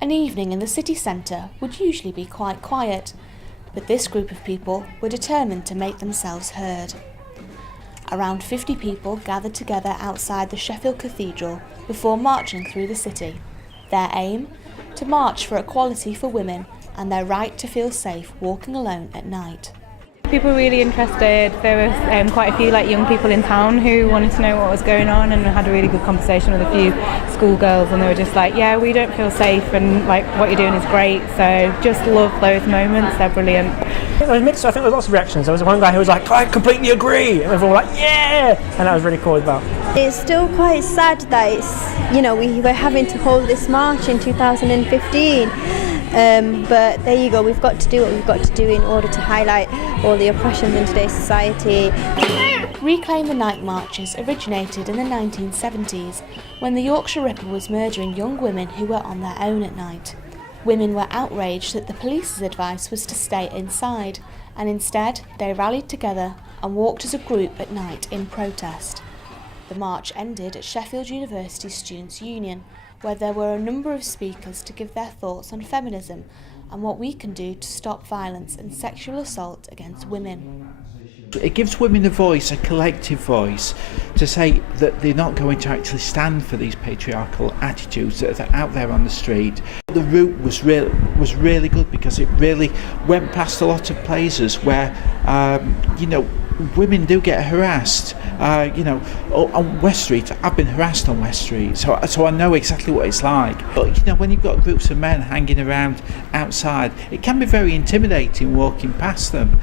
An evening in the city centre would usually be quite quiet, but this group of people were determined to make themselves heard. Around 50 people gathered together outside the Sheffield Cathedral before marching through the city. Their aim? To march for equality for women and their right to feel safe walking alone at night. People were really interested. There was quite a few young people in town who wanted to know what was going on, and had a really good conversation with a few schoolgirls, and they were just like, yeah, we don't feel safe, and what you're doing is great. So just love those moments, they're brilliant. It was mixed. I think there was lots of reactions. There was one guy who was like, I completely agree, and everyone were like, yeah, and that was really cool as well. It's still quite sad that we were having to hold this march in 2015. But there you go, we've got to do what we've got to do in order to highlight all the oppressions in today's society. Reclaim the Night marches originated in the 1970s, when the Yorkshire Ripper was murdering young women who were on their own at night. Women were outraged that the police's advice was to stay inside, and instead they rallied together and walked as a group at night in protest. The march ended at Sheffield University Students' Union, where there were a number of speakers to give their thoughts on feminism and what we can do to stop violence and sexual assault against women. It gives women a voice, a collective voice, to say that they're not going to actually stand for these patriarchal attitudes that are out there on the street. The route was really good because it really went past a lot of places where, women do get harassed. On West Street, I've been harassed on West Street, so I know exactly what it's like. But when you've got groups of men hanging around outside, it can be very intimidating walking past them.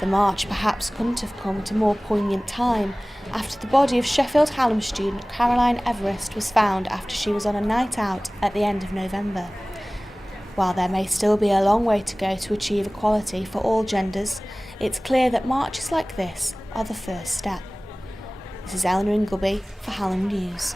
The march perhaps couldn't have come at a more poignant time, after the body of Sheffield Hallam student Caroline Everest was found after she was on a night out at the end of November. While there may still be a long way to go to achieve equality for all genders, it's clear that marches like this are the first step. This is Eleanor Ingleby for Hallam News.